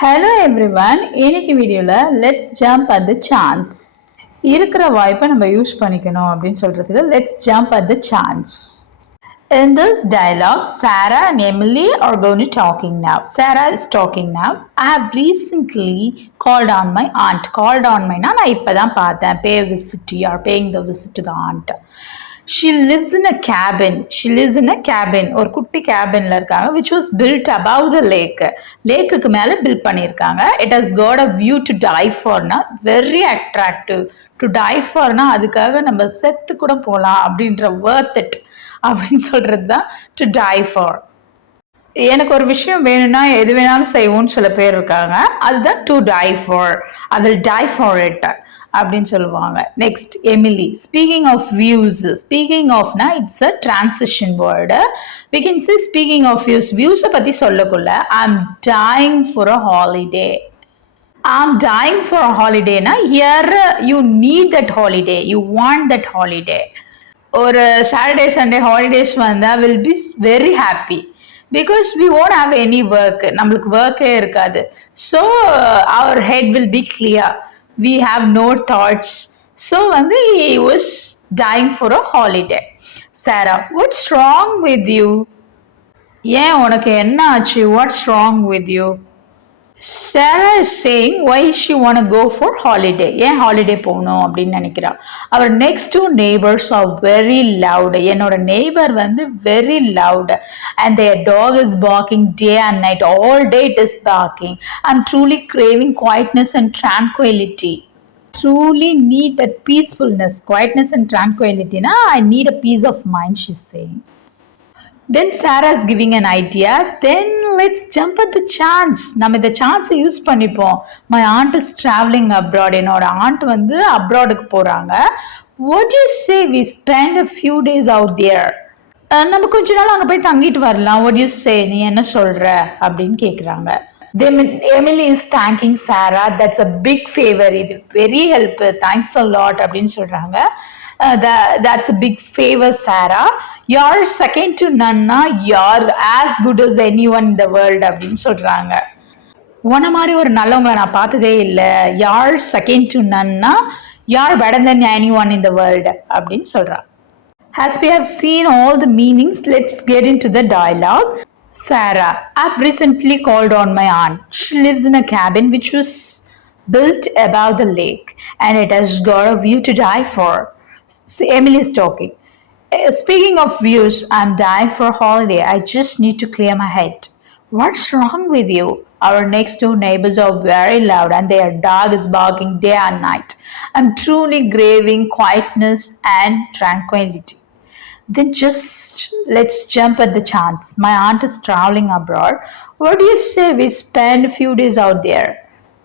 Hello everyone, இன்னைக்கு வீடியோவில் let's jump at the chance. இருக்கிற வாய்ப்பை நம்ம யூஸ் பண்ணிக்கணும் அப்படின்னு சொல்றதுக்கு let's jump at the chance. In this dialogue, Sarah and Emily are going to talking now. Sarah is talking now. I have recently called on my aunt. Called on my நான் இப்பதான் பார்த்தேன். Pay a visit or paying the visit to the aunt. She lives in a cabin. She lives in a cabin. ஒரு குட்டி கேபின்ல இருக்காங்க, which was built above the lake. லேக்குக்கு மேல பில்ட் பண்ணியிருக்காங்க. It has got a view to die forனா very attractive. To die forனா அதுக்காக நம்ம செத்து கூட போலாம் அப்படின்ற worth it அப்படின்னு சொல்றது தான் டு டை ஃபார். எனக்கு ஒரு விஷயம் வேணும்னா எது வேணாலும் செய்வோம்னு சில பேர் இருக்காங்க, அதுதான் to die for. I will die for it அப்படின்னு சொல்லுவாங்க. Next Emily. Speaking of views. Speaking ஆஃப்னா it's a transition word. We can say speaking of views. வியூஸை பற்றி சொல்லக்குள்ள I am dying for a holiday. I'm dying for a holiday na here you need that holiday, you want that holiday. ஒரு Saturday Sunday holidays வந்தால் will be very happy because we won't have any work. நம்மளுக்கு ஒர்க்கே இருக்காது. So our head will be clear, we have no thoughts. So வந்து he was dying for a holiday. Sarah, what's wrong with you? ஏன் உனக்கு என்ன ஆச்சு? What's wrong with you? Sarah is saying why she want to go for holiday. ஏன் holiday போகணும் அப்படின்னு நினைக்கிறா. Our next door neighbours are very loud. என்னோட neighbour வந்து very loud and their dog is barking day and night. All day it is barking. I'm truly craving quietness and tranquility. Truly need that peacefulness, quietness and tranquility. Na, I need a peace of mind, she's saying. Then Sarah is giving an idea. Then let's jump at the chance. நம்ம இந்த சான்ஸை யூஸ் பண்ணிப்போம். My aunt is traveling abroad. என்னோட aunt வந்து அப்ராடுக்கு போறாங்க. What do you say we spend a few days out there? நம்ம கொஞ்ச நாள் அங்கே போய் தங்கிட்டு வரலாம். What do you say? நீ என்ன சொல்ற அப்படின்னு கேட்குறாங்க. Then Emily is thanking Sarah. That's a big favor. இது very help. Thanks a lot அப்படின்னு சொல்றாங்க. That's a big favor, Sarah. You're second to none. You're as good as anyone in the world அப்படின்னு சொல்றாங்க. உன்ன மாதிரி ஒரு நல்லவங்களை நான் பார்த்ததே இல்லை. You're second to none. You're better than anyone in the world அப்படின்னு சொல்றாங்க. As we have seen all the meanings, let's get into the dialogue. Sarah, I've recently called on my aunt. She lives in a cabin which was built above the lake and it has got a view to die for. Emily is talking. Speaking of views, I'm dying for a holiday. I just need to clear my head. What's wrong with you? Our next door neighbors are very loud and their dog is barking day and night. I'm truly craving quietness and tranquility. Then just let's jump at the chance. My aunt is traveling abroad. What do you say we spend a few days out there?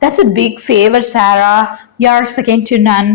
That's a big favor, Sarah. You're second to none.